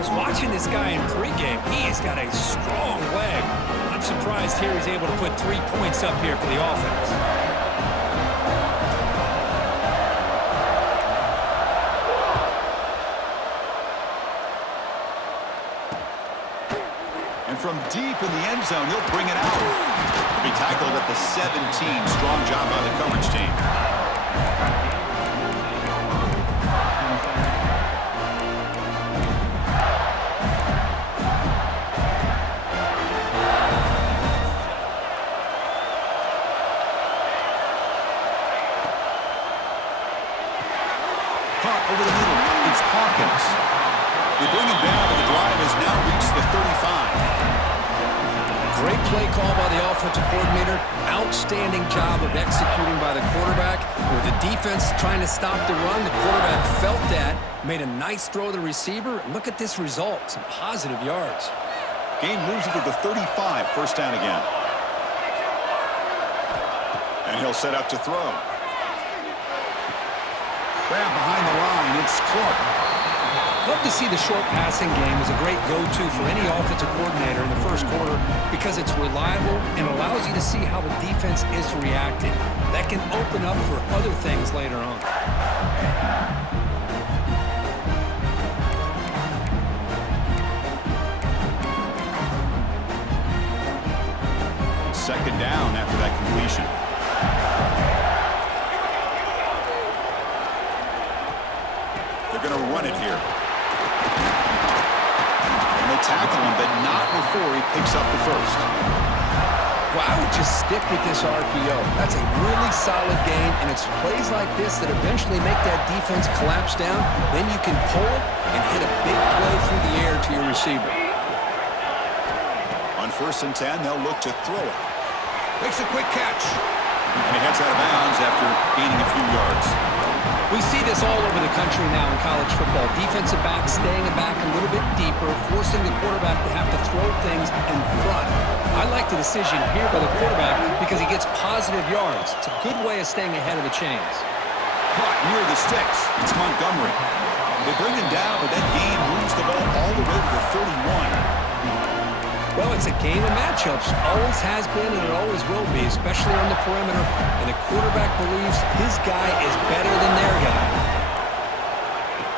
was watching this guy in pregame. He has got a strong leg. I'm surprised here he's able to put 3 points up here for the offense. And from deep in the end zone, he'll bring it out. He'll be tackled at the 17. Strong job by the coverage team. Over the middle, it's Hawkins. They bring him down, but the drive has now reached the 35. Great play call by the offensive coordinator. Outstanding job of executing by the quarterback. With the defense trying to stop the run, the quarterback felt that, made a nice throw to the receiver. Look at this result, some positive yards. Gain moves it to the 35, first down again. And he'll set up to throw. Grab behind the line, it's Clark. Love to see the short passing game as a great go-to for any offensive coordinator in the first quarter because it's reliable and allows you to see how the defense is reacting. That can open up for other things later on. Second down after that completion. They're going to run it here. And they tackle him, but not before he picks up the first. Well, I would just stick with this RPO. That's a really solid game, and it's plays like this that eventually make that defense collapse down. Then you can pull it and hit a big play through the air to your receiver. On 1st and 10, they'll look to throw it. Makes a quick catch. And he heads out of bounds after gaining a few yards. We see this all over the country now in college football. Defensive backs staying back a little bit deeper, forcing the quarterback to have to throw things in front. I like the decision here by the quarterback because he gets positive yards. It's a good way of staying ahead of the chains. Caught near the sticks. It's Montgomery. They bring him down, but that gain moves the ball all the way to the 31. Well, it's a game of matchups. Always has been, and it always will be, especially on the perimeter. And the quarterback believes his guy is better than their guy.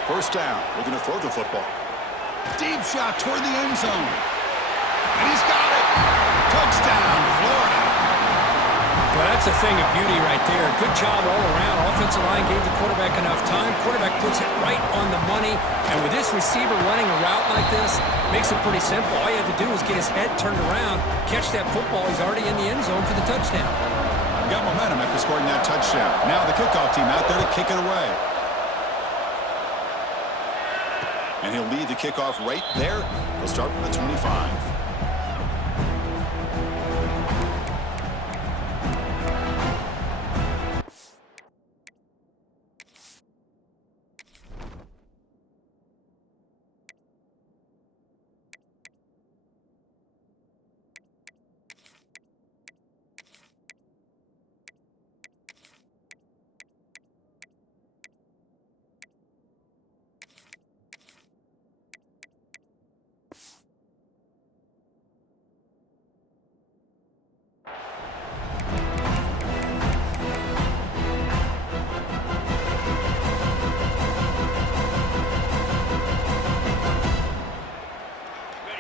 First down. We're going to throw the football. Deep shot toward the end zone. And he's got it. Touchdown, Florida. Well, that's a thing of beauty right there. Good job all around. Offensive line gave the quarterback enough time. Quarterback puts it right on the money. And with this receiver running a route like this, makes it pretty simple. All you have to do is get his head turned around, catch that football. He's already in the end zone for the touchdown. Got momentum after scoring that touchdown. Now the kickoff team out there to kick it away. And he'll lead the kickoff right there. He'll start from the 25.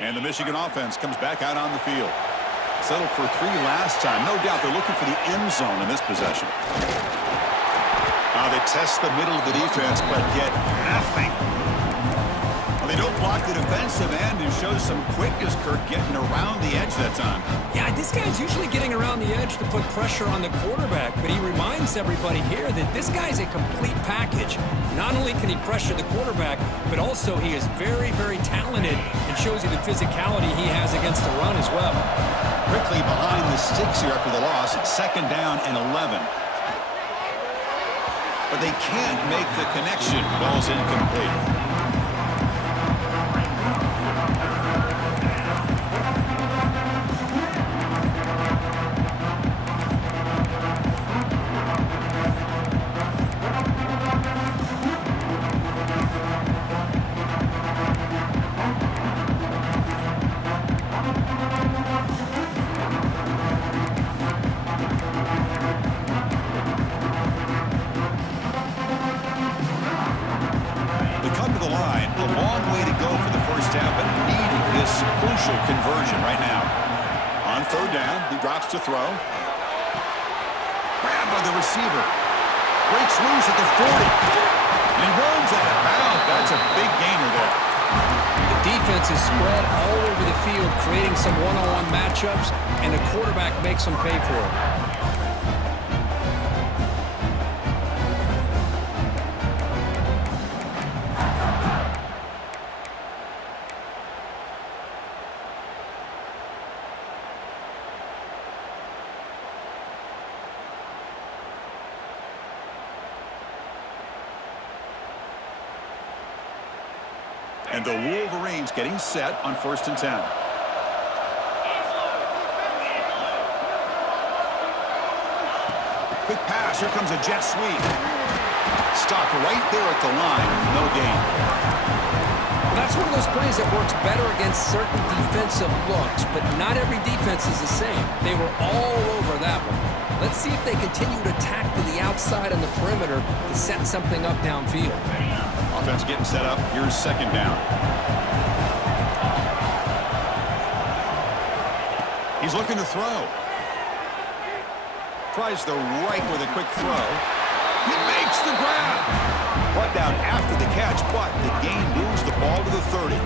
And the Michigan offense comes back out on the field. Settled for 3 last time. No doubt they're looking for the end zone in this possession. They test the middle of the defense, but get nothing. Well, they don't block the defensive end and show some quickness, Kirk, getting around the edge that time. Yeah, this guy's usually getting around the edge to put pressure on the quarterback, but he reminds everybody here that this guy's a complete package. Not only can he pressure the quarterback, but also he is very, very talented and shows you the physicality he has against the run as well. Quickly behind the sticks here after the loss. 2nd down and 11. But they can't make the connection. Ball's incomplete. crucial conversion right now. On third down, he drops to throw. Grabbed by the receiver. Breaks loose at the 40. And he runs out of bounds. That's a big gainer there. The defense is spread all over the field, creating some one-on-one matchups, and the quarterback makes them pay for it. And the Wolverines getting set on 1st and 10. Quick pass. Here comes a jet sweep. Stopped right there at the line. No gain. Well, that's one of those plays that works better against certain defensive looks, but not every defense is the same. They were all over that one. Let's see if they continue to attack to the outside on the perimeter to set something up downfield. Offense getting set up. Here's 2nd down. He's looking to throw. Tries the right with a quick throw. He makes the grab. Brought down after the catch, but the gain moves the ball to the 30.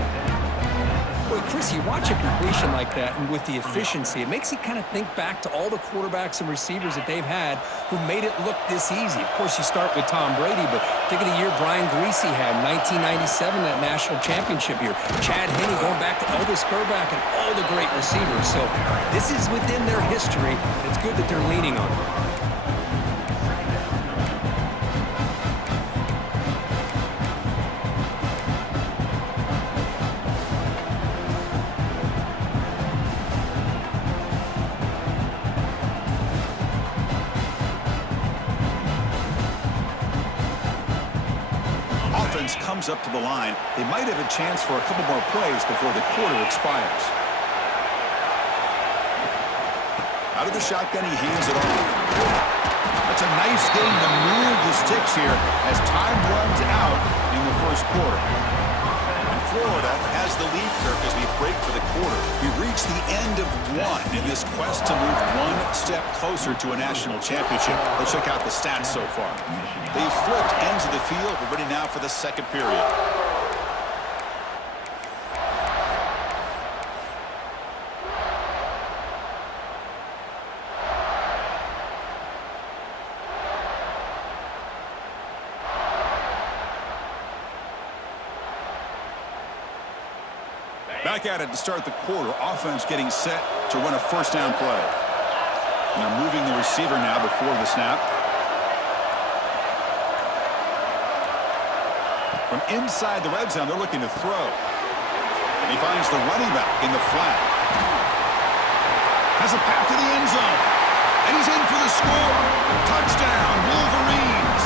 Boy, Chris, you watch a completion like that, and with the efficiency, it makes you kind of think back to all the quarterbacks and receivers that they've had who made it look this easy. Of course, you start with Tom Brady, but think of the year Brian Griese had in 1997, that national championship year. Chad Henne going back to Elvis Grbac and all the great receivers. So this is within their history. It's good that they're leaning on it. Comes up to the line. They might have a chance for a couple more plays before the quarter expires. Out of the shotgun, he hands it off. That's a nice game to move the sticks here as time runs out in the 1st quarter. And Florida has the lead, Kirk, as we break for the quarter. We've reached the end of one in this quest to move one step closer to a national championship. Let's check out the stats so far. They've flipped ends of the field. We're ready now for the 2nd period. Back at it to start the quarter. Offense getting set to run a 1st down play. And they're moving the receiver now before the snap. From inside the red zone, they're looking to throw. And he finds the running back in the flat. Has a path to the end zone. And he's in for the score. Touchdown, Wolverines.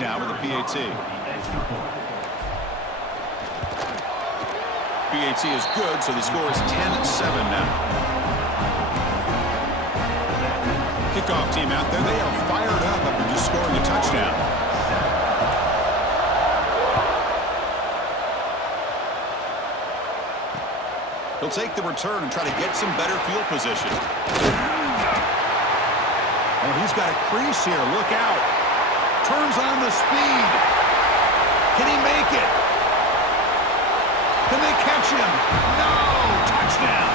Now with the PAT. PAT is good, so the score is 10-7 now. Kickoff team out there, they are fired up after just scoring a touchdown. He'll take the return and try to get some better field position. Oh, he's got a crease here. Look out. Turns on the speed. Can he make it? Can they catch him? No! Touchdown!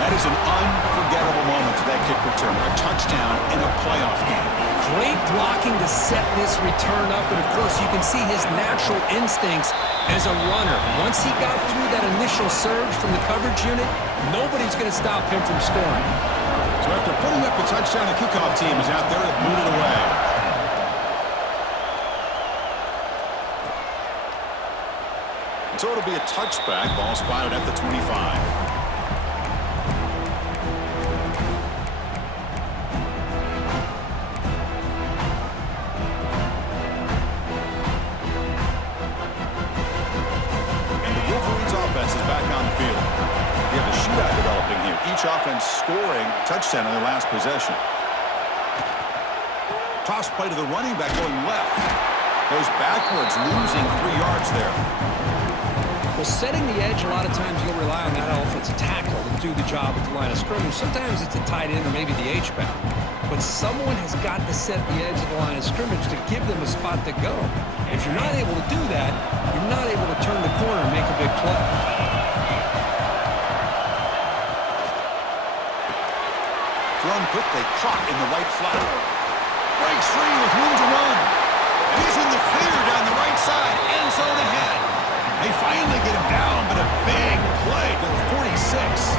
That is an unforgettable moment for that kick return. A touchdown in a playoff game. Great blocking to set this return up, and of course you can see his natural instincts as a runner. Once he got through that initial surge from the coverage unit, nobody's going to stop him from scoring. So after putting up the touchdown, the kickoff team is out there to boot it away. So it'll be a touchback. Ball spotted at the 25. each offense scoring a touchdown in their last possession. Toss play to the running back going left. Goes backwards, losing 3 yards there. Well, setting the edge, a lot of times you'll rely on that offensive tackle to do the job at the line of scrimmage. Sometimes it's a tight end or maybe the H-back. But someone has got to set the edge of the line of scrimmage to give them a spot to go. If you're not able to do that, you're not able to turn the corner and make a big play. Thrown quickly, caught in the right flat. Breaks free with room to run. And he's in the clear down the right side, end zone ahead. They finally get him down, but a big play to the 46.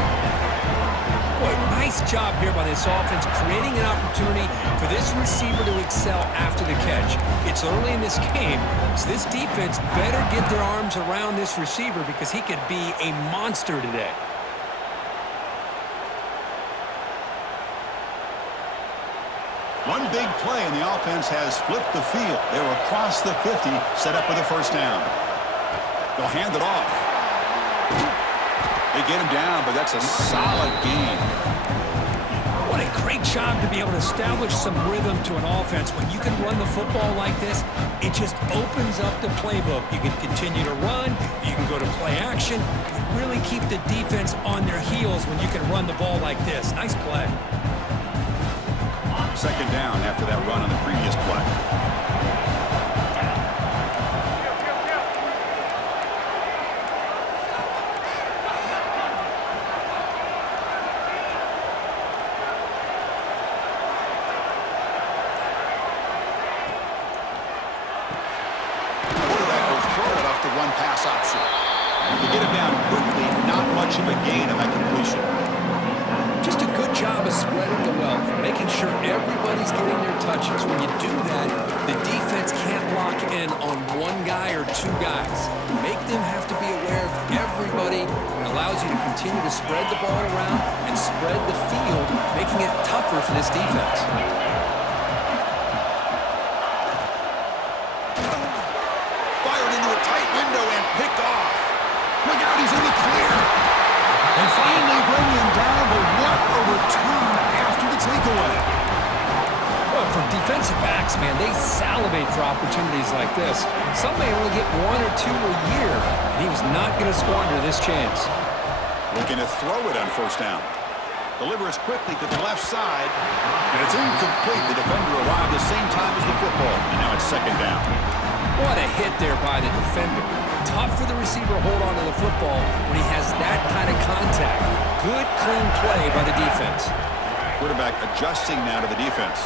Boy, nice job here by this offense, creating an opportunity for this receiver to excel after the catch. It's early in this game, so this defense better get their arms around this receiver because he could be a monster today. One big play, and the offense has flipped the field. They were across the 50, set up with a first down. They'll hand it off. They get him down, but that's a solid gain. What a great job to be able to establish some rhythm to an offense. When you can run the football like this, it just opens up the playbook. You can continue to run. You can go to play action. You really keep the defense on their heels when you can run the ball like this. Nice play. Second down after that run on the previous play. Quarterback will throw it off the one-pass option. To get him down quickly, not much of a gain on that completion. Just a good job of spreading the wealth, making sure everybody's getting their touches. When you do that, the defense can't lock in on one guy or two guys. Make them have to be aware of everybody. It allows you to continue to spread the ball around and spread the field, making it tougher for this defense. Fired into a tight window and picked off. Look out, he's in the clear. And finally bring him down, but what a return after the takeaway. Well, for defensive backs, man, they salivate for opportunities like this. Some may only get 1 or 2 a year, and he was not going to squander this chance. Looking to throw it on first down. Delivers quickly to the left side, and it's incomplete. The defender arrived the same time as the football, and now it's second down. What a hit there by the defender. Tough for the receiver to hold on to the football when he has that kind of contact. Good, clean play by the defense. Quarterback adjusting now to the defense.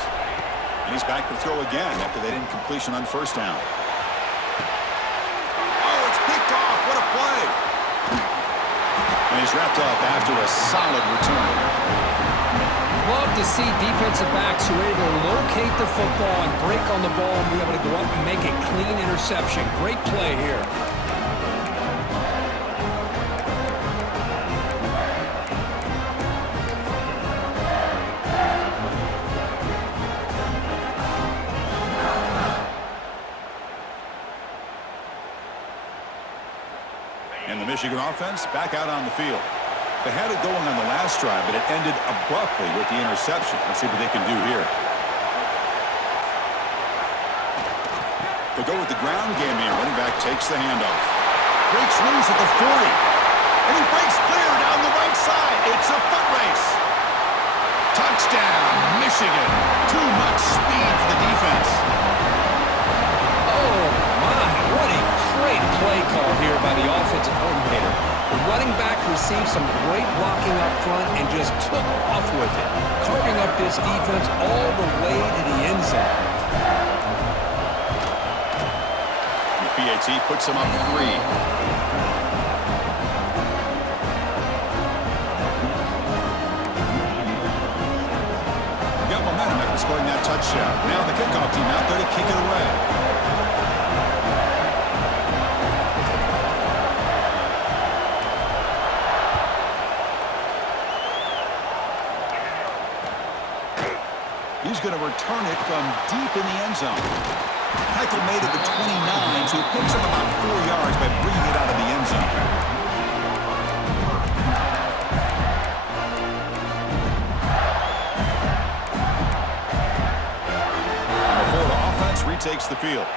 And he's back to throw again after that incompletion on first down. Oh, it's picked off. What a play. And he's wrapped up after a solid return. Love to see defensive backs who are able to locate the football and break on the ball and be able to go up and make a clean interception. Great play here. And the Michigan offense back out on the field. They had it going on the last drive, but it ended abruptly with the interception. Let's see what they can do here. They go with the ground game here. Running back takes the handoff. Breaks loose at the 40. And he breaks clear down the right side. It's a foot race. Touchdown, Michigan. Too much speed for the defense. Oh, my. What a great play call here by the offensive coordinator. The running back received some great blocking up front and just took off with it, carving up this defense all the way to the end zone. The PAT puts him up 3. Got momentum after scoring that touchdown. Now the kickoff team out there to kick it away. He's going to return it from deep in the end zone. Heichel made it to 29, so he picks up about 4 yards by bringing it out of the end zone. takes the field.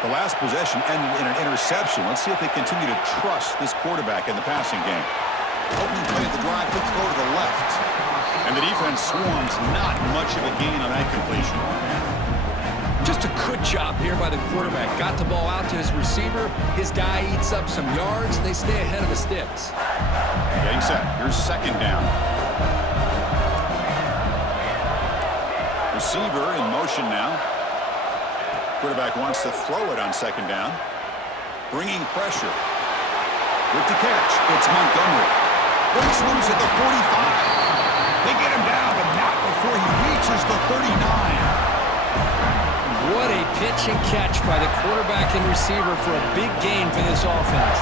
The last possession ended in an interception. Let's see if they continue to trust this quarterback in the passing game. Opening play at the drive, quick throw to the left. And the defense swarms, not much of a gain on that completion. Just a good job here by the quarterback. Got the ball out to his receiver. His guy eats up some yards, and they stay ahead of the sticks. Getting set. Here's second down. Receiver in motion now. Quarterback wants to throw it on second down. Bringing pressure. With the catch, it's Montgomery. Breaks loose at the 45. They get him down, but not before he reaches the 39. What a pitch and catch by the quarterback and receiver for a big gain for this offense.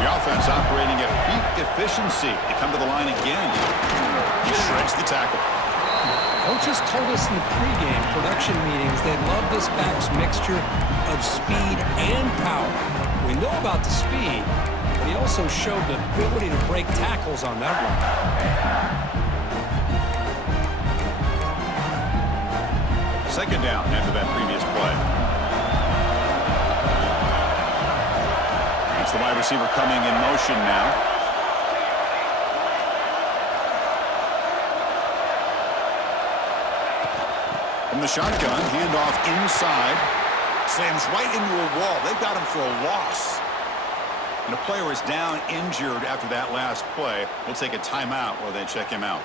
The offense operating at peak efficiency. They come to the line again. He shreds the tackle. Coaches told us in the pregame production meetings they love this back's mixture of speed and power. We know about the speed, but he also showed the ability to break tackles on that run. Second down after that previous play. It's the wide receiver coming in motion now. From the shotgun, handoff inside. Slams right into a wall. They've got him for a loss. And the player is down injured after that last play. We'll take a timeout while they check him out.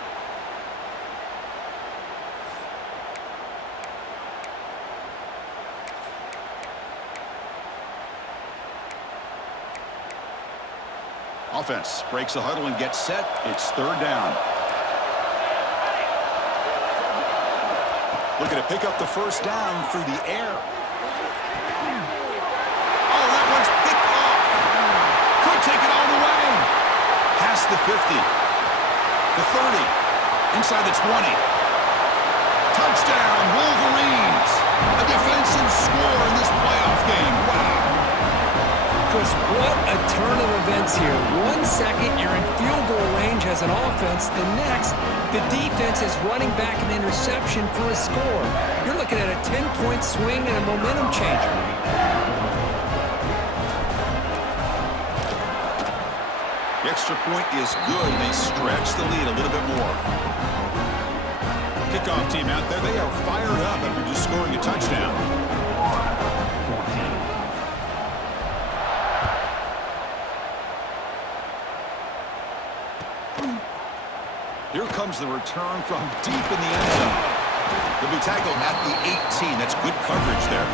Offense breaks the huddle and gets set. It's third down. Looking to pick up the first down through the air. Oh, that one's picked off. Could take it all the way. Past the 50. The 30. Inside the 20. Touchdown, Wolverines. A defensive score in this playoff game. Wow. Chris, what a turn of events here. 1 second, you're in field goal range as an offense. The next, the defense is running back an interception for a score. You're looking at a 10-point swing and a momentum changer. The extra point is good. They stretch the lead a little bit more. Kickoff team out there. They are fired up after just scoring a touchdown. Here comes the return from deep in the end zone. He'll be tackled at the 18. That's good coverage there.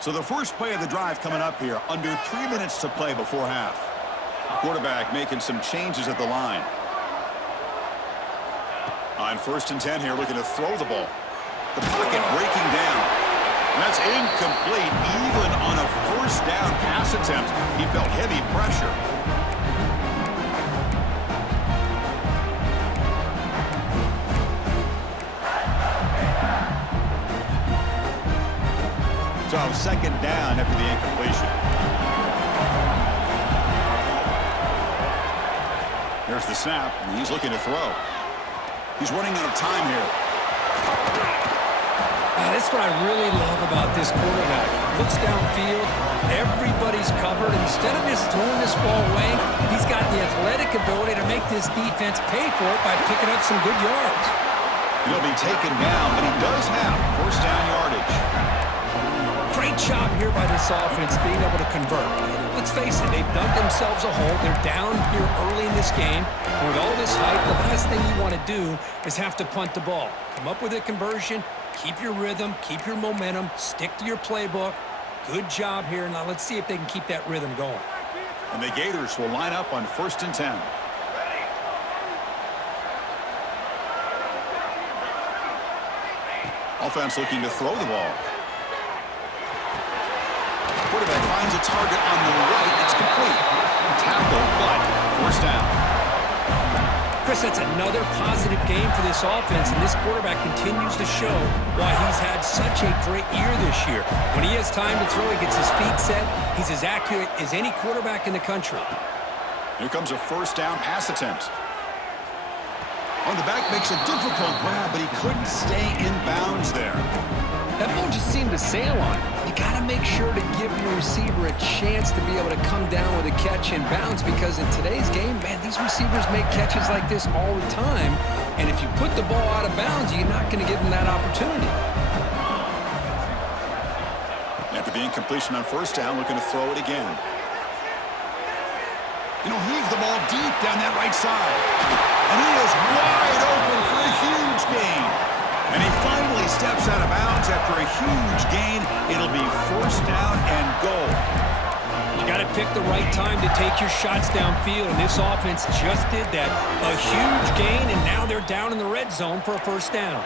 So the first play of the drive coming up here, under 3 minutes to play before half. The quarterback making some changes at the line. On 1st and 10 here, looking to throw the ball. The pocket breaking down. And that's incomplete. Even on a first down pass attempt, he felt heavy pressure. So second down after the incompletion. There's the snap, and he's looking to throw. He's running out of time here. That's what I really love about this quarterback. Looks downfield, everybody's covered. Instead of just throwing this ball away, he's got the athletic ability to make this defense pay for it by picking up some good yards. He'll be taken down, but he does have first down yardage. Great job here by this offense being able to convert. Let's face it, they've dug themselves a hole. They're down here early in this game. And with all this hype, the last thing you want to do is have to punt the ball. Come up with a conversion, keep your rhythm, keep your momentum, stick to your playbook. Good job here. Now let's see if they can keep that rhythm going. And the Gators will line up on 1st and 10. Offense looking to throw the ball. Quarterback finds a target on the right. It's complete. Tackle, but first down. Chris, that's another positive game for this offense, and this quarterback continues to show why he's had such a great year this year. When he has time to throw, he gets his feet set. He's as accurate as any quarterback in the country. Here comes a first down pass attempt. On the back makes a difficult grab, but he couldn't stay in bounds there. That ball just seemed to sail on him. You got to make sure to give your receiver a chance to be able to come down with a catch in bounds, because in today's game, man, these receivers make catches like this all the time. And if you put the ball out of bounds, you're not going to give them that opportunity. After being completion on first down, looking to throw it again. Heave the ball deep down that right side. And he is wide open for a huge gain. And he finally steps out of bounds after a huge gain. It'll be first down and goal. You got to pick the right time to take your shots downfield, and this offense just did that. A huge gain, and now they're down in the red zone for a first down.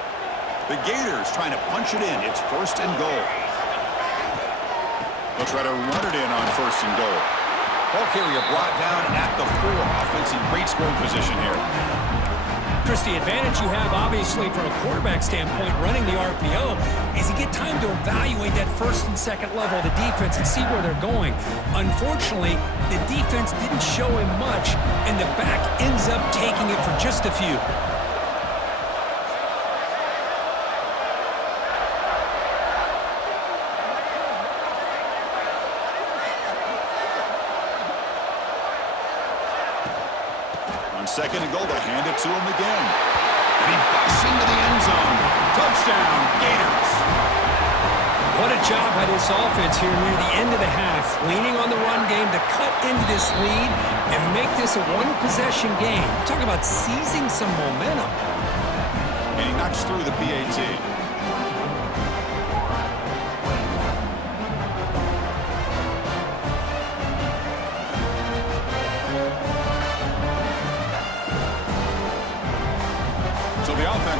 The Gators trying to punch it in. It's first and goal. They'll try to run it in on first and goal. Ball carrier brought down at the 4. Offense in great scoring position here. Chris, the advantage you have, obviously, from a quarterback standpoint, running the RPO, is you get time to evaluate that first and second level of the defense and see where they're going. Unfortunately, the defense didn't show him much, and the back ends up taking it for just a few. Second and goal, they hand it to him again. And he busts into the end zone. Touchdown, Gators. What a job by this offense here near the end of the half, leaning on the run game to cut into this lead and make this a one-possession game. Talk about seizing some momentum. And he knocks through the PAT.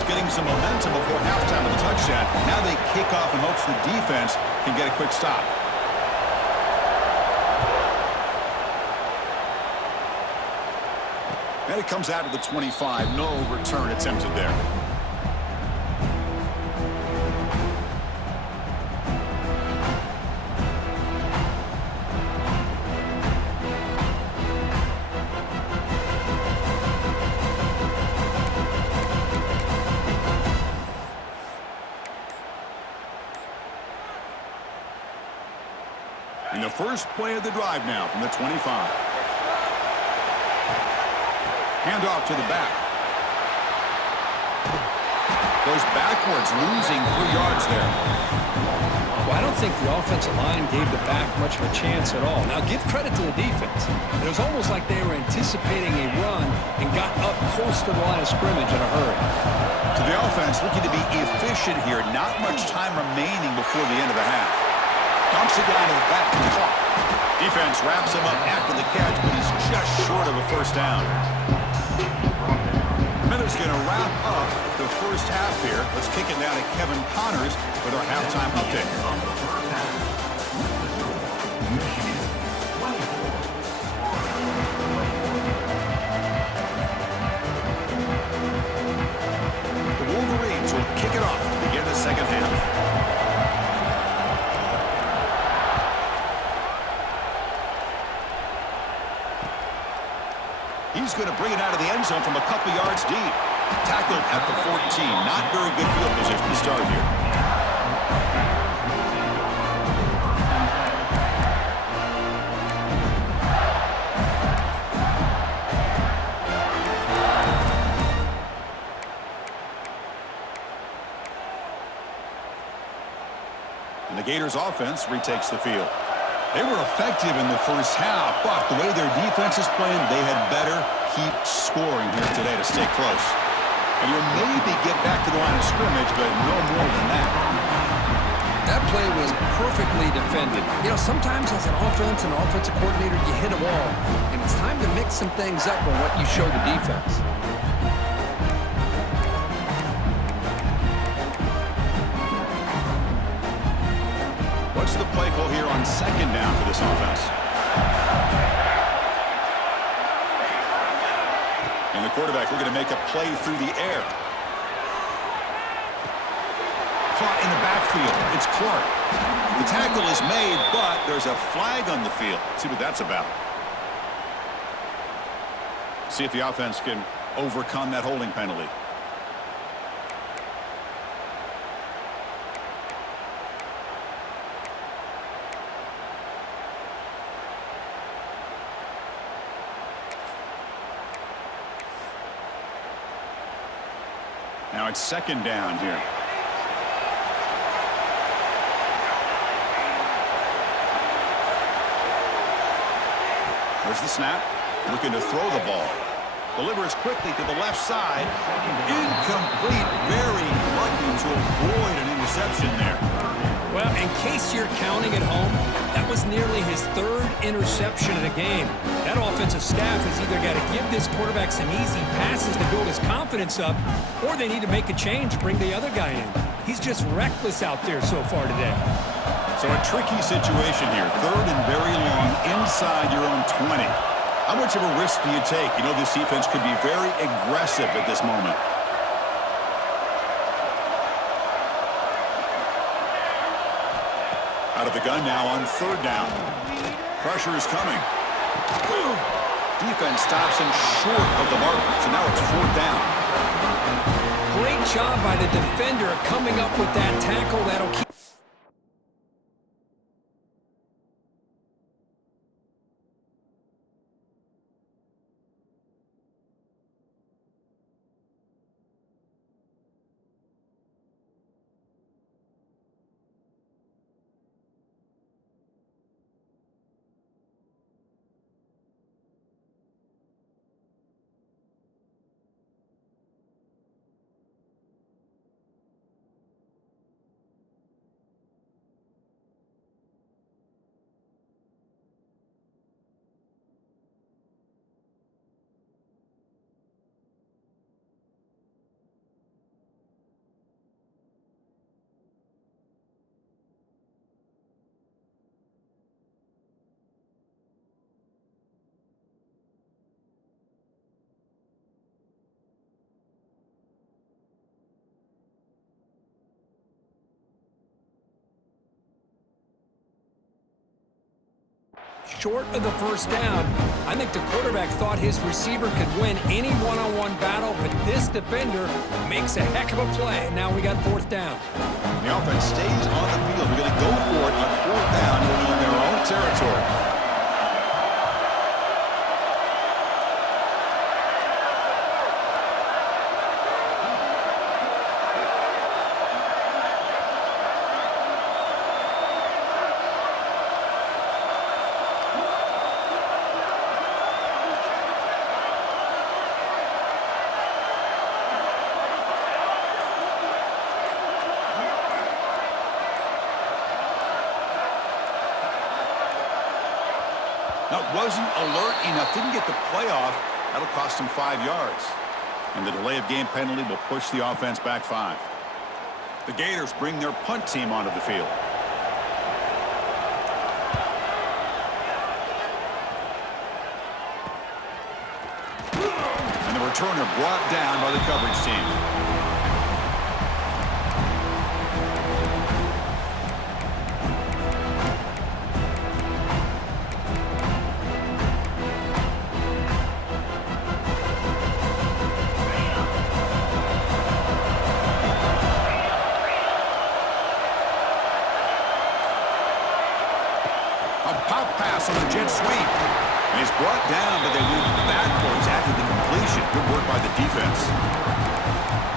Getting some momentum before halftime with a touchdown. Now they kick off in hopes the defense can get a quick stop. And it comes out of the 25. No return attempted there. And the first play of the drive now from the 25. Handoff to the back. Goes backwards, losing 3 yards there. Well, I don't think the offensive line gave the back much of a chance at all. Now, give credit to the defense. It was almost like they were anticipating a run and got up close to the line of scrimmage in a hurry. So the offense looking to be efficient here. Not much time remaining before the end of the half. Dumps it down to the back. Defense wraps him up after the catch, but he's just short of a first down. Miller's going to wrap up the first half here. Let's kick it down to Kevin Connors with our halftime update. The Wolverines will kick it off to begin the second half. He's going to bring it out of the end zone from a couple yards deep. Tackled at the 14. Not very good field position to start here. And the Gators offense retakes the field. They were effective in the first half, but the way their defense is playing, they had better keep scoring here today to stay close. And you'll maybe get back to the line of scrimmage, but no more than that. That play was perfectly defended. Sometimes as an offensive coordinator, you hit a wall, and it's time to mix some things up on what you show the defense. What's the play call here on second down for this offense? And And the quarterback looking to make a play through the air. Caught in the backfield. It's Clark. The tackle is made, but there's a flag on the field. Let's see what that's about. See if the offense can overcome that holding penalty. Now it's second down here. There's the snap. Looking to throw the ball. Delivers quickly to the left side. Incomplete. Very lucky to avoid an interception there. Well, in case you're counting at home, that was nearly his third interception of the game. That offensive staff has either got to give this quarterback some easy passes to build his confidence up, or they need to make a change, bring the other guy in. He's just reckless out there so far today. So a tricky situation here. Third and very long inside your own 20. How much of a risk do you take? You know, this defense could be very aggressive at this moment. Out of the gun now on third down. Pressure is coming. Defense stops him short of the marker, so now it's fourth down. Great job by the defender coming up with that tackle that'll keep. Short of the first down. I think the quarterback thought his receiver could win any one-on-one battle, but this defender makes a heck of a play, and now we got fourth down. The offense stays on the field. We're going to go for it on fourth down in their own territory. Now, wasn't alert enough, didn't get the play off. That'll cost him 5 yards. And the delay of game penalty will push the offense back 5. The Gators bring their punt team onto the field. And the returner brought down by the coverage team. Pass on the jet sweep. And he's brought down, but they move backwards after the completion. Good work by the defense.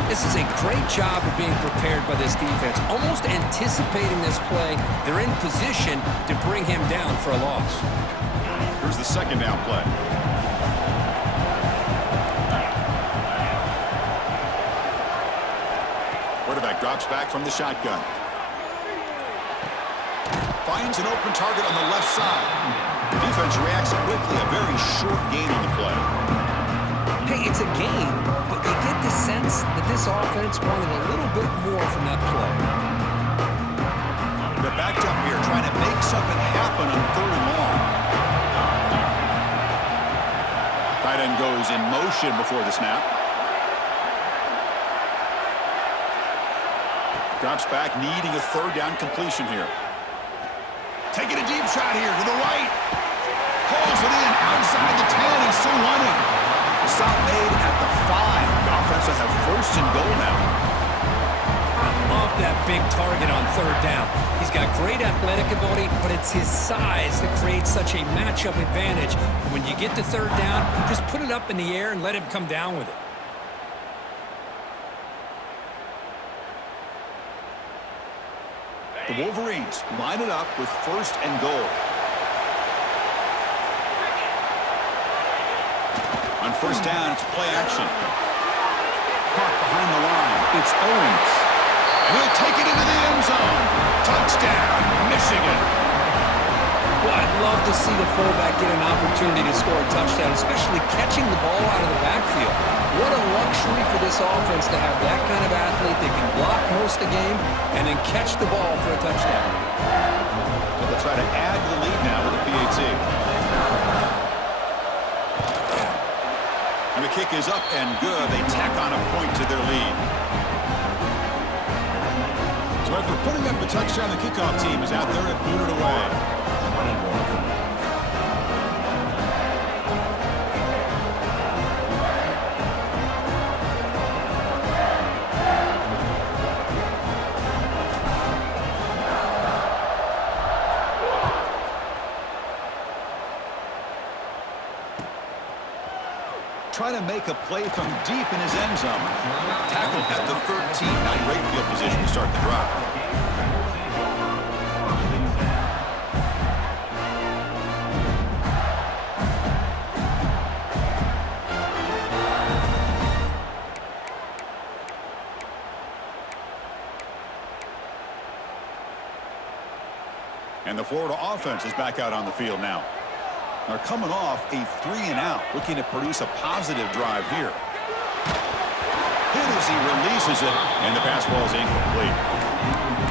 This is a great job of being prepared by this defense. Almost anticipating this play, they're in position to bring him down for a loss. Here's the second down play. Quarterback drops back from the shotgun. Finds an open target on the left side. The defense reacts quickly. A very short gain on the play. Hey, it's a game, but you get the sense that this offense wanted a little bit more from that play. They're backed up here trying to make something happen on third and long. Tight end goes goes in motion before the snap. Drops back, needing a third down completion here. Taking a deep shot here to the right. Pulls it in outside the 10. He's still running. Stop made at the 5. The offense will have first and goal now. I love that big target on third down. He's got great athletic ability, but it's his size that creates such a matchup advantage. When you get to third down, just put it up in the air and let him come down with it. The Wolverines line it up with first and goal. On first down, it's play action. Caught behind the line. It's Owens. And he'll take it into the end zone. Touchdown, Michigan. Well, I'd love to see the fullback get an opportunity to score a touchdown, especially catching the ball out of the backfield. What a luxury for this offense to have that kind of athlete that can block most of the game and then catch the ball for a touchdown. So they'll try to add to the lead now with a PAT. And the kick is up and good. They tack on a point to their lead. So after putting up a touchdown, the kickoff team is out there and booted away. Trying to make a play from deep in his end zone. Tackled at the 13. Not great field position to start the drive. And the Florida offense is back out on the field now. They're coming off a 3-and-out, looking to produce a positive drive here. Hit as he releases it, and the pass ball is incomplete.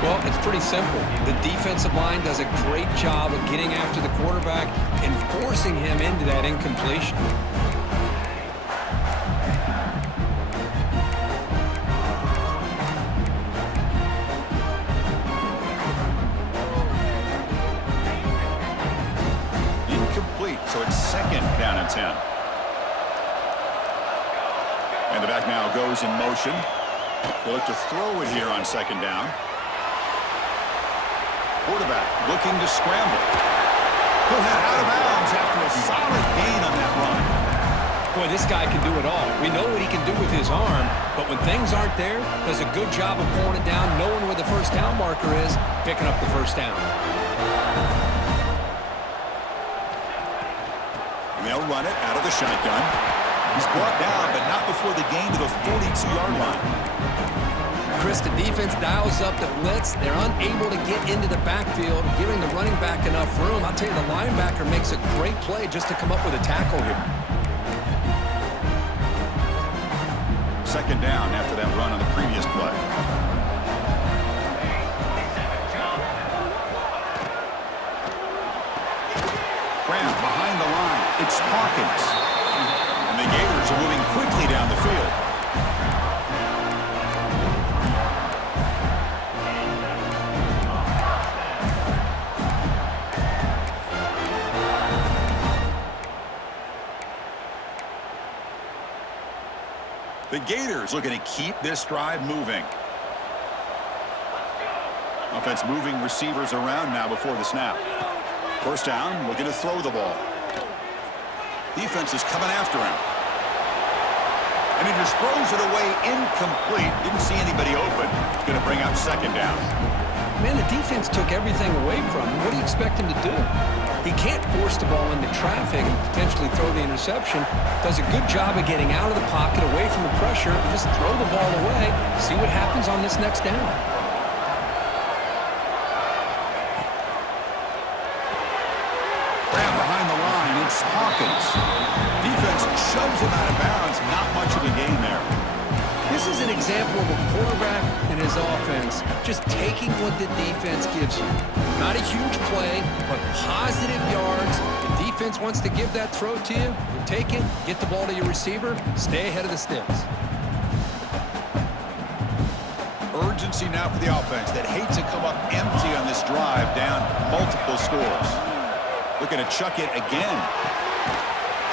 Well, it's pretty simple. The defensive line does a great job of getting after the quarterback and forcing him into that incompletion. So it's second down and 10. And the back now goes in motion. They'll look to throw it here on second down. Quarterback looking to scramble. He'll head out of bounds after a solid gain on that run. Boy, this guy can do it all. We know what he can do with his arm, but when things aren't there, does a good job of pulling it down, knowing where the first down marker is, picking up the first down. They'll run it out of the shotgun. He's brought down, but not before the gain to the 42-yard line. Chris, the defense dials up the blitz. They're unable to get into the backfield, giving the running back enough room. I'll tell you, the linebacker makes a great play just to come up with a tackle here. Second down after that run on the previous play. Graham behind the line. It's Hawkins. And the Gators are moving quickly down the field. The Gators looking to keep this drive moving. Offense moving receivers around now before the snap. First down, looking to throw the ball. Defense is coming after him. And he just throws it away incomplete. Didn't see anybody open. It's going to bring up second down. Man, the defense took everything away from him. What do you expect him to do? He can't force the ball into traffic and potentially throw the interception. Does a good job of getting out of the pocket, away from the pressure, and just throw the ball away. See what happens on this next down. It's Hawkins. Defense shoves him out of bounds. Not much of a gain there. This This is an example of a quarterback and his offense just taking what the defense gives you. Not a huge play, but positive yards. The defense wants to give that throw to you. You take it, get the ball to your receiver, stay ahead of the sticks. Urgency now for the offense that hates to come up empty on this drive, down multiple scores. Looking to chuck it again.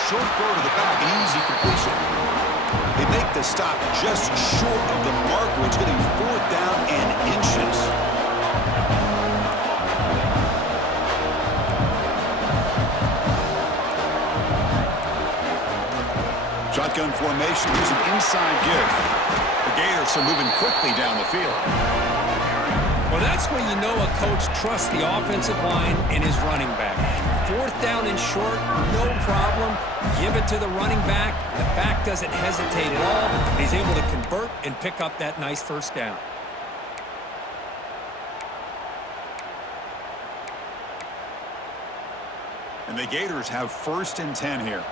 Short throw to the back, an easy completion. They make the stop just short of the marker. It's getting 4th down and inches. Shotgun formation, here's an inside give. The Gators are moving quickly down the field. Well, that's when you know a coach trusts the offensive line and his running back. 4th down and short, no problem. Give it to the running back. The back doesn't hesitate at all. He's able to convert and pick up that nice 1st down. And the Gators have 1st and 10 here.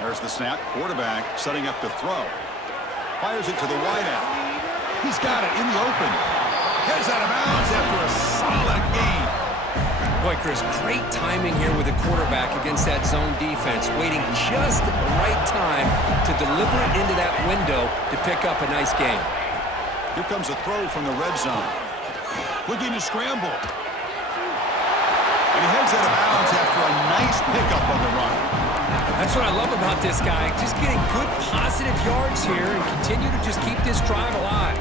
There's the snap. Quarterback setting up to throw. Fires it to the wideout. He's got it in the open. Heads out of bounds after a solid gain. Boy, Chris, great timing here with the quarterback against that zone defense, waiting just at the right time to deliver it into that window to pick up a nice gain. Here comes a throw from the red zone. Looking to scramble. And he heads out of bounds after a nice pickup on the run. That's what I love about this guy. Just getting good positive yards here and continue to just keep this drive alive.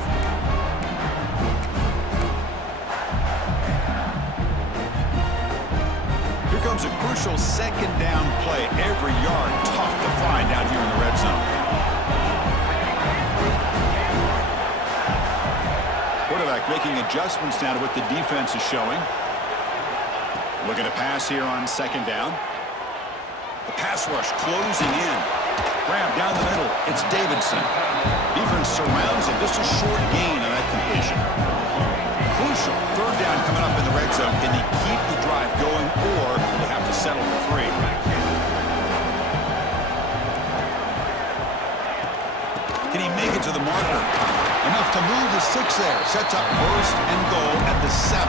Here comes a crucial 2nd down play. Every yard tough to find down here in the red zone. Quarterback making adjustments now to what the defense is showing. Looking to pass here on 2nd down. The pass rush closing in. Grab down the middle. It's Davidson. Defense surrounds him. Just a short gain on that completion. Crucial 3rd down coming up in the red zone. Can he keep the drive going, or will have to settle for 3? Can he make it to the marker? Enough to move the 6 there. Sets up 1st and goal at the 7.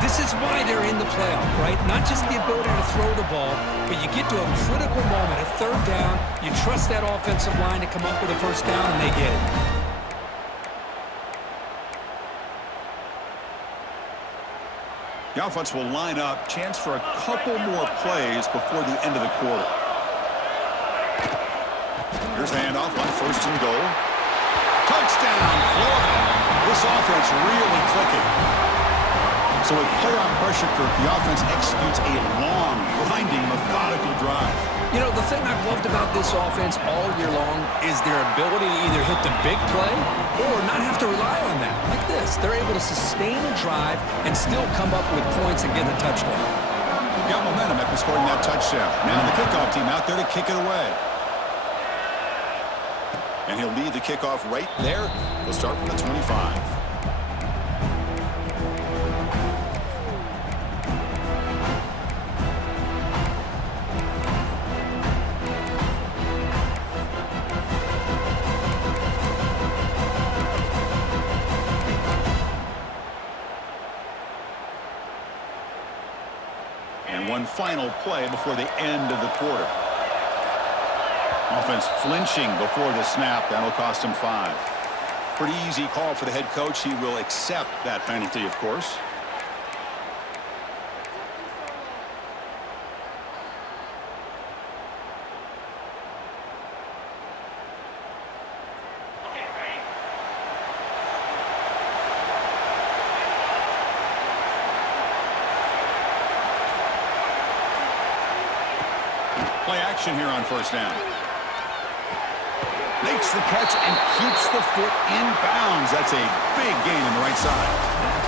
This is why they're in the playoff, right? Not just the ability to throw the ball, but you get to a critical moment, a 3rd down. You trust that offensive line to come up with a 1st down, and they get it. The offense will line up. Chance for a couple more plays before the end of the quarter. Here's the handoff on 1st and goal. Touchdown, Florida. This offense really clicking. So with playoff pressure, Kirk, the offense executes a long, grinding, methodical drive. You know, the thing I've loved about this offense all year long is their ability to either hit the big play or not have to rely on that. Like this, they're able to sustain a drive and still come up with points and get a touchdown. Got momentum after scoring that touchdown. Now the kickoff team out there to kick it away. And he'll lead the kickoff right there. He'll start from the 25. One final play before the end of the quarter. Offense flinching before the snap. That'll cost him 5. Pretty easy call for the head coach. He will accept that penalty, of course. Play action here on 1st down. Makes the catch and keeps the foot in bounds. That's a big gain on the right side.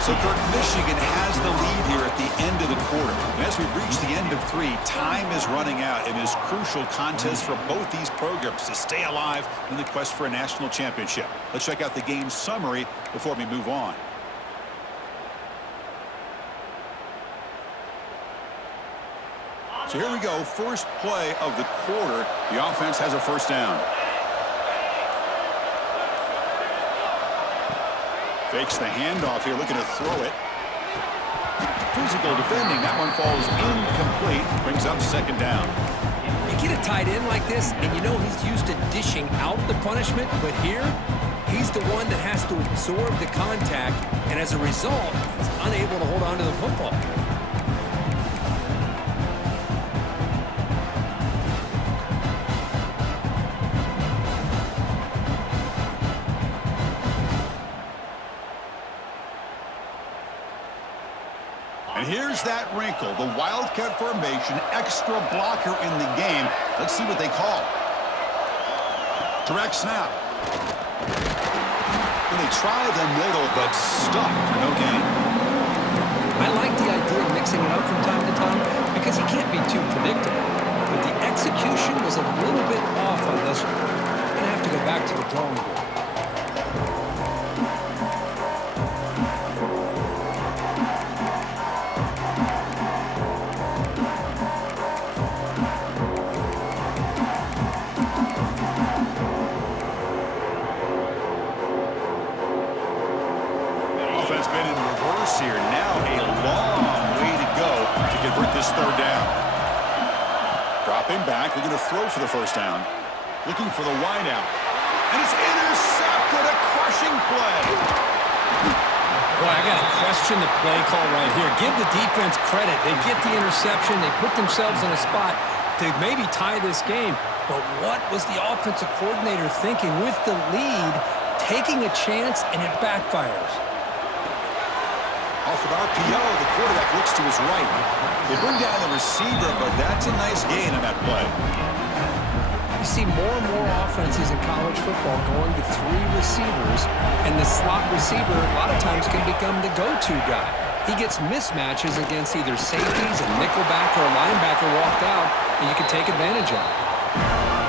So, Kirk, Michigan has the lead here at the end of the quarter. And as we reach the end of 3, time is running out. It is crucial contest for both these programs to stay alive in the quest for a national championship. Let's check out the game summary before we move on. So here we go, first play of the quarter. The offense has a first down. Fakes the handoff here, looking to throw it. Physical defending, that one falls incomplete, brings up second down. You get a tight end like this, and you know he's used to dishing out the punishment, but here, he's the one that has to absorb the contact, and as a result, he's unable to hold on to the football. And here's that wrinkle, the Wildcat formation, extra blocker in the game. Let's see what they call. Direct snap. And they try the middle, but stuffed for no gain. I like the idea of mixing it up from time to time because you can't be too predictable. But the execution was a little bit off on this one. I'm going to have to go back to the drawing board. Here. Now a long way to go to convert this third down. Dropping back, looking to throw for the first down. Looking for the wideout. And it's intercepted, a crushing play. Boy, I got to question the play call right here. Give the defense credit. They get the interception. They put themselves in a spot to maybe tie this game. But what was the offensive coordinator thinking with the lead, taking a chance, and it backfires? Off an RPO, the quarterback looks to his right. They bring down the receiver, but that's a nice gain on that play. You see more and more offenses in college football going to 3 receivers, and the slot receiver a lot of times can become the go-to guy. He gets mismatches against either safeties, a nickelback, or a linebacker walked out, and you can take advantage of it.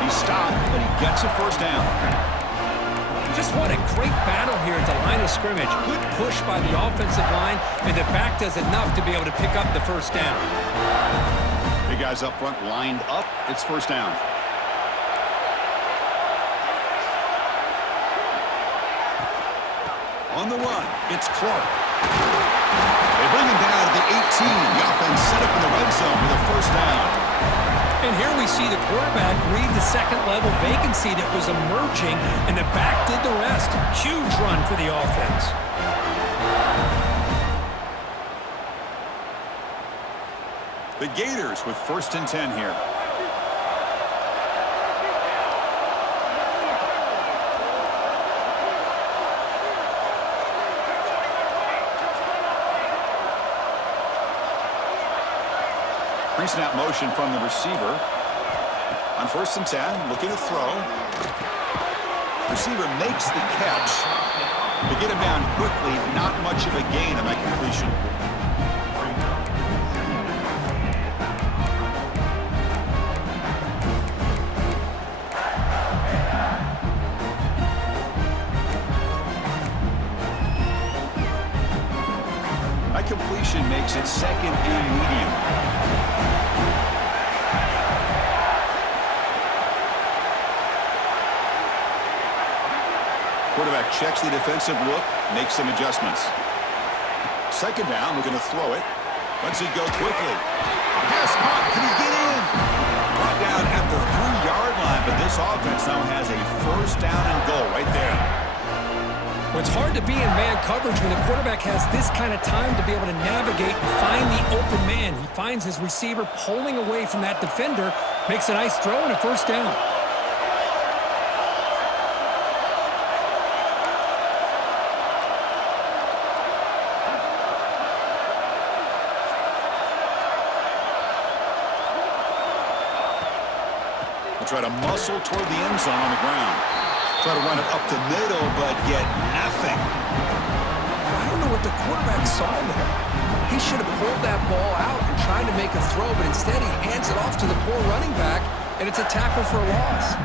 He stopped, but he gets a first down. Just what a great battle here at the line of scrimmage. Good push by the offensive line, and the back does enough to be able to pick up the first down. Big guys up front lined up. It's first down. On the run, it's Clark. They bring him down to the 18. The offense set up in the red zone with a first down. And here we see the quarterback read the second-level vacancy that was emerging, and the back did the rest. Huge run for the offense. The Gators with 1st and 10 here. Pre-snap motion from the receiver. On 1st and 10, looking to throw. Receiver makes the catch. To get him down quickly, not much of a gain on that completion. That completion makes it 2nd and medium. Quarterback checks the defensive look, makes some adjustments. 2nd down, looking to throw it. Lets it go quickly. Pass caught. Can he get in? Brought down at the 3-yard line, but this offense now has a first down and goal right there. Well, it's hard to be in man coverage when the quarterback has this kind of time to be able to navigate and find the open man. He finds his receiver pulling away from that defender, makes a nice throw and a first down. Try to muscle toward the end zone on the ground. Try to run it up the middle, but get nothing. I don't know what the quarterback saw there. He should have pulled that ball out and tried to make a throw, but instead he hands it off to the poor running back, and it's a tackle for a loss.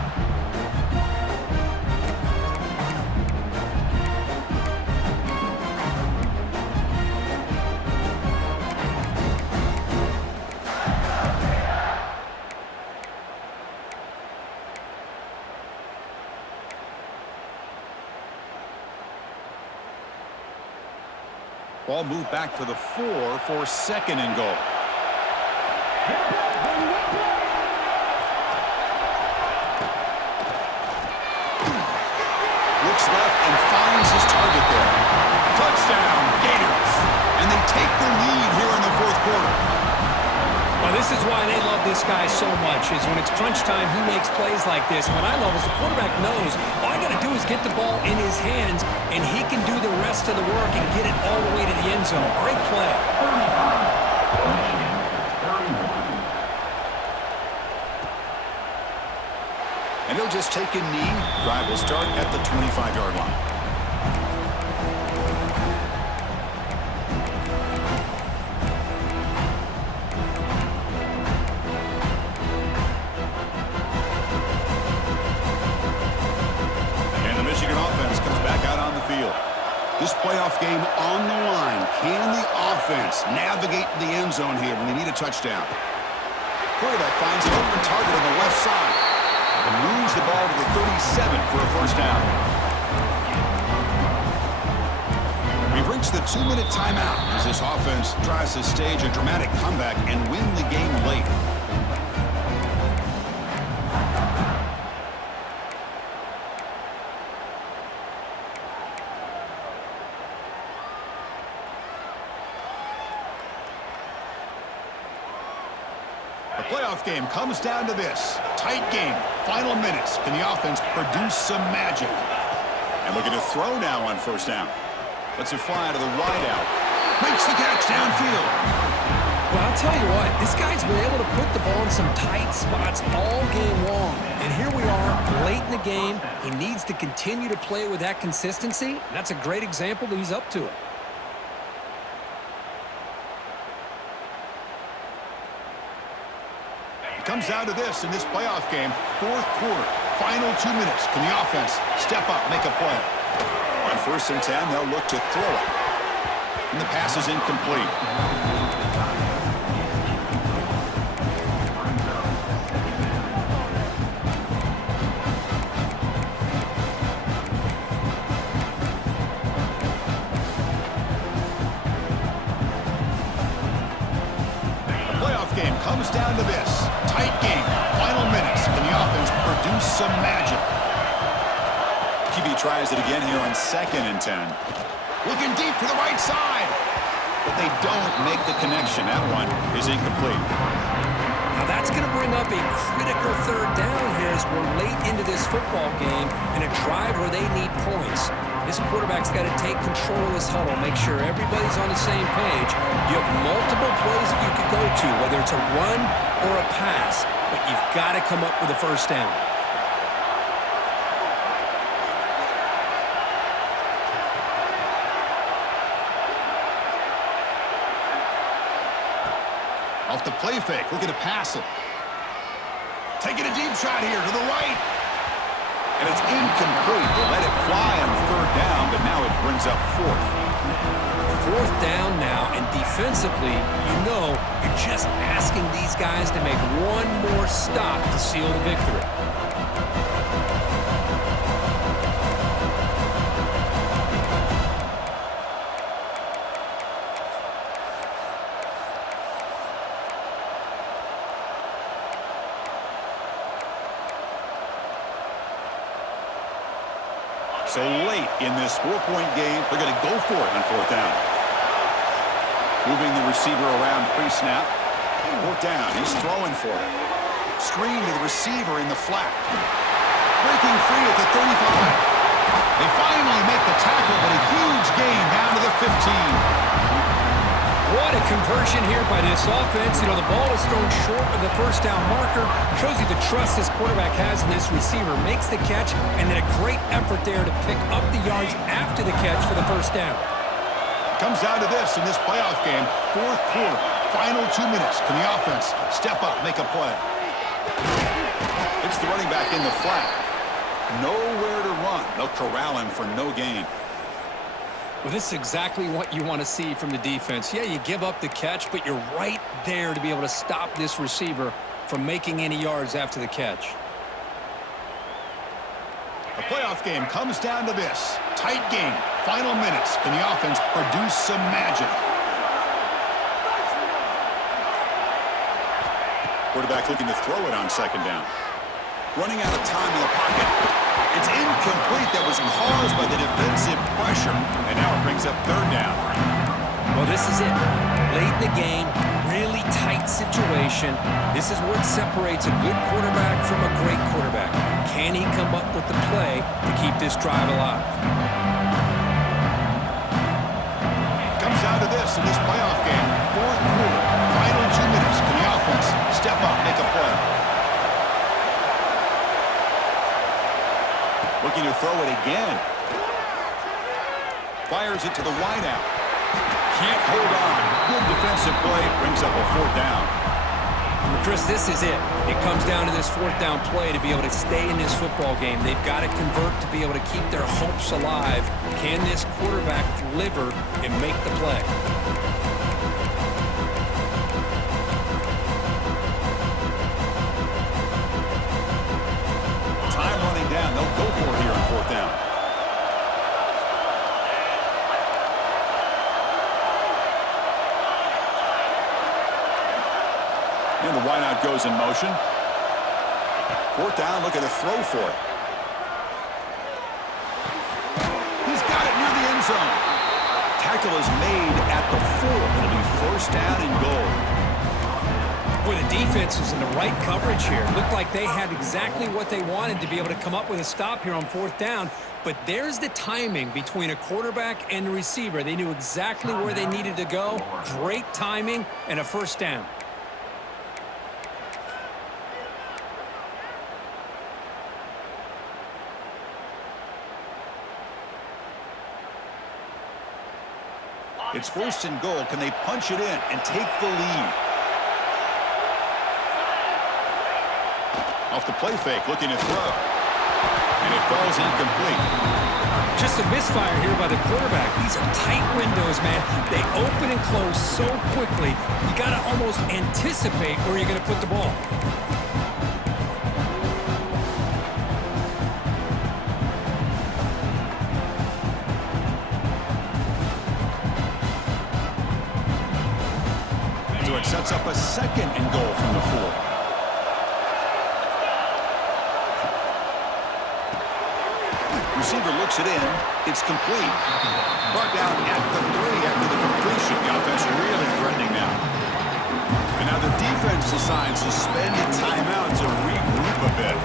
Ball moved back to the 4 for 2nd and goal. Looks left and finds his target there. Touchdown, Gators. And they take the lead here in the 4th quarter. Well, this is why they love this guy so much, is when it's crunch time, he makes plays like this. What I love is the quarterback knows all I got to do is get the ball in his hands, and he can do the rest of the work and get it all the way to the end zone. Great play. And he'll just take a knee. Drive will start at the 25-yard line. This playoff game on the line. Can the offense navigate the end zone here when they need a touchdown? Quarterback finds an open target on the left side and moves the ball to the 37 for a first down. We've reached the 2-minute timeout as this offense tries to stage a dramatic comeback and win the game late. Playoff game comes down to this. Tight game. Final minutes. Can the offense produce some magic? And looking to throw now on first down. Lets it fly to the wide out. Makes the catch downfield. Well, I'll tell you what. This guy's been able to put the ball in some tight spots all game long. And here we are, late in the game. He needs to continue to play with that consistency. And that's a great example that he's up to it. Comes down to this in this playoff game. 4th quarter, final 2 minutes. Can the offense step up, make a play? On 1st and 10, they'll look to throw it. And the pass is incomplete. The playoff game comes down to this. Tight game. Final minutes. Can the offense produce some magic? QB tries it again here on 2nd and 10. Looking deep to the right side. But they don't make the connection. That one is incomplete. Now that's going to bring up a critical 3rd down here as we're late into this football game in a drive where they need points. This quarterback's got to take control of this huddle, make sure everybody's on the same page. You have multiple plays that you could go to, whether it's a run or a pass, but you've got to come up with a first down. Off the play fake, looking to pass it. Taking a deep shot here to the right. And it's incomplete. They let it fly on 3rd down, but now it brings up 4th. 4th down now, and defensively, you're just asking these guys to make one more stop to seal the victory. So late in this 4-point game, they're going to go for it on 4th down. Moving the receiver around pre-snap. 4th down, he's throwing for it. Screen to the receiver in the flat. Breaking free at the 35. They finally make the tackle, but a huge gain down to the 15. What a conversion here by this offense. The ball is thrown short of the first down marker. Shows you the trust this quarterback has in this receiver. Makes the catch, and then a great effort there to pick up the yards after the catch for the first down. Comes down to this in this playoff game. 4th quarter, final 2 minutes. Can the offense step up, make a play? It's the running back in the flat. Nowhere to run. They'll corral him for no gain. Well, this is exactly what you want to see from the defense. Yeah, you give up the catch, but you're right there to be able to stop this receiver from making any yards after the catch. The playoff game comes down to this. Tight game. final minutes. Can the offense produce some magic? Quarterback looking to throw it on second down. Running out of time in the pocket. It's incomplete. That was caused by the defensive pressure. And now it brings up third down. Well, this is it. Late in the game, really tight situation. This is what separates a good quarterback from a great quarterback. Can he come up with the play to keep this drive alive? Comes down to this in this playoff game. Fourth quarter, final 2 minutes. Can the offense step up, make a play? Looking to throw it again. Fires it to the wideout. Can't hold on. Good defensive play. Brings up a fourth down. Chris, this is it. It comes down to this fourth down play to be able to stay in this football game. They've got to convert to be able to keep their hopes alive. Can this quarterback deliver and make the play? Time running down. They'll go for it here on fourth down. And the wideout goes in motion. Fourth down, looking to throw for it. He's got it near the end zone. Tackle is made at the 4. It'll be first down and goal. Boy, the defense was in the right coverage here. Looked like they had exactly what they wanted to be able to come up with a stop here on fourth down. But there's the timing between a quarterback and the receiver. They knew exactly where they needed to go. Great timing and a first down. It's first and goal. Can they punch it in and take the lead? Off the play fake, looking to throw. And it falls incomplete. Just a misfire here by the quarterback. These are tight windows, man. They open and close so quickly. You got to almost anticipate where you're going to put the ball. So it sets up a second and goal from the 4. Receiver looks it in. It's complete. Brought down at the 3 after the completion. The offense really threatening now. And now the defense decides to spend a timeout to regroup a bit.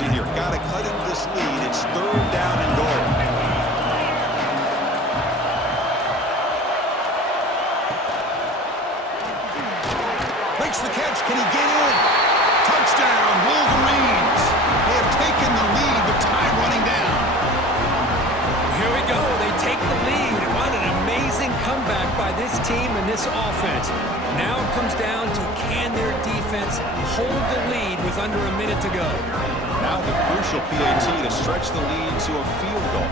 Here. Got to cut into this lead. It's third down and goal. Makes the catch. Can he get in? Touchdown, Wolverines. They have taken the lead with time running down. Here we go. They take the lead. What an amazing comeback by this team and this offense. Now it comes down to can their defense hold the lead with under a minute to go. Now the crucial PAT to stretch the lead to a field goal.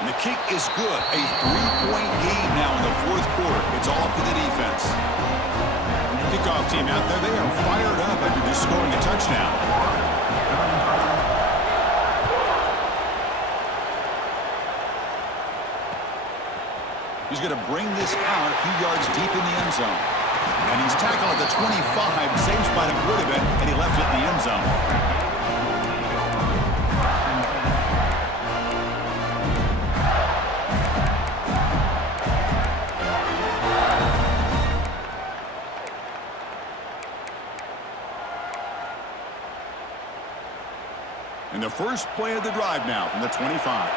And the kick is good. A 3-point game now in the fourth quarter. It's all up to the defense. Kickoff team out there. They are fired up after just scoring a touchdown. He's going to bring this out a few yards deep in the end zone. And he's tackled at the 25, same spot it would have been, and he left it in the end zone. And the first play of the drive now from the 25.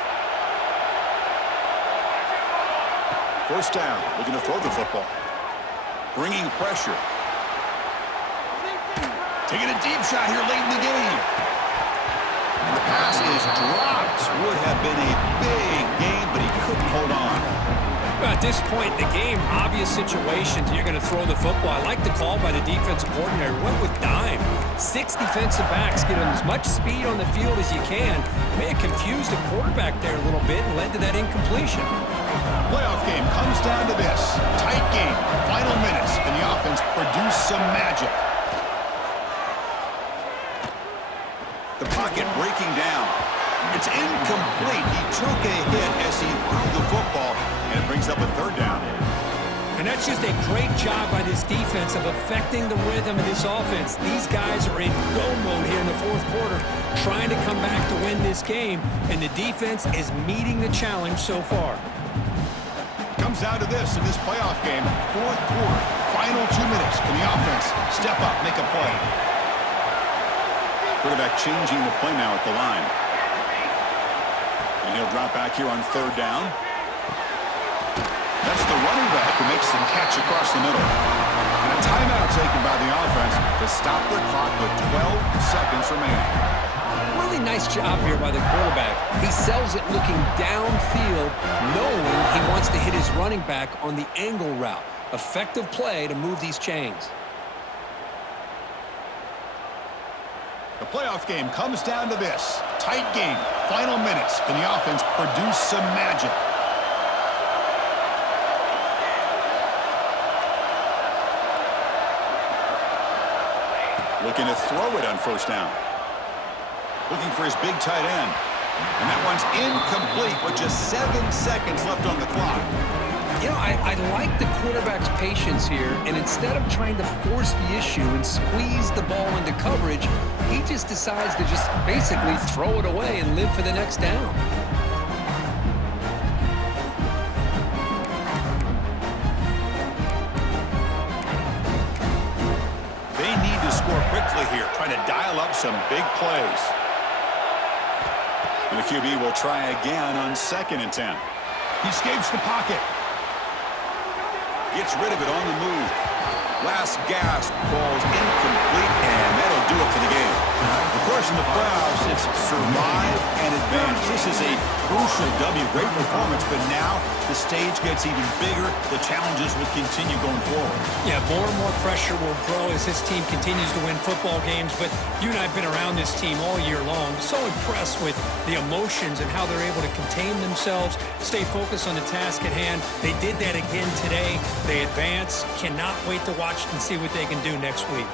First down, looking to throw the football. Bringing pressure. Taking a deep shot here late in the game. And the pass is dropped would have been a big game, but he couldn't hold on. At this point in the game, obvious situations, you're going to throw the football. I like the call by the defensive coordinator. Went with dime. 6 defensive backs get him as much speed on the field as you can. May have confused the quarterback there a little bit and led to that incompletion. Playoff game comes down to this. Tight game. Final minutes. Can the offense produce some magic? The pocket breaking down. It's incomplete. He took a hit as he threw the football, and it brings up a third down. And that's just a great job by this defense of affecting the rhythm of this offense. These guys are in go mode here in the fourth quarter, trying to come back to win this game, and the defense is meeting the challenge so far. Comes down to this in this playoff game. Fourth quarter, final 2 minutes. Can the offense step up, make a play? Quarterback changing the play now at the line. And he'll drop back here on third down. That's the running back who makes the catch across the middle. And a timeout taken by the offense to stop the clock with 12 seconds remaining. Really nice job here by the quarterback. He sells it looking downfield, knowing he wants to hit his running back on the angle route. Effective play to move these chains. The playoff game comes down to this. Tight game. Final minutes. Can the offense produce some magic? Looking to throw it on first down. Looking for his big tight end. And that one's incomplete with just 7 seconds left on the clock. You know, I like the quarterback's patience here, and instead of trying to force the issue and squeeze the ball into coverage, he just decides to just basically throw it away and live for the next down. They need to score quickly here, trying to dial up some big plays. And the QB will try again on 2nd and 10. He escapes the pocket. Gets rid of it on the move. Last gasp falls incomplete, and that'll do it for the game. Of course, in the playoffs, it's survive and advance. This is a crucial W. Great performance, but now the stage gets even bigger. The challenges will continue going forward. Yeah, more and more pressure will grow as this team continues to win football games, but you and I have been around this team all year long. So impressed with the emotions and how they're able to contain themselves, stay focused on the task at hand. They did that again today. They advance. Cannot wait to watch and see what they can do next week.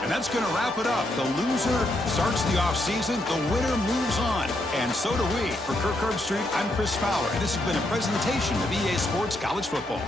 And that's going to wrap it up. The loser starts the offseason. The winner moves on. And so do we. For Kirk Herbstreit, I'm Chris Fowler, and this has been a presentation of EA Sports College Football.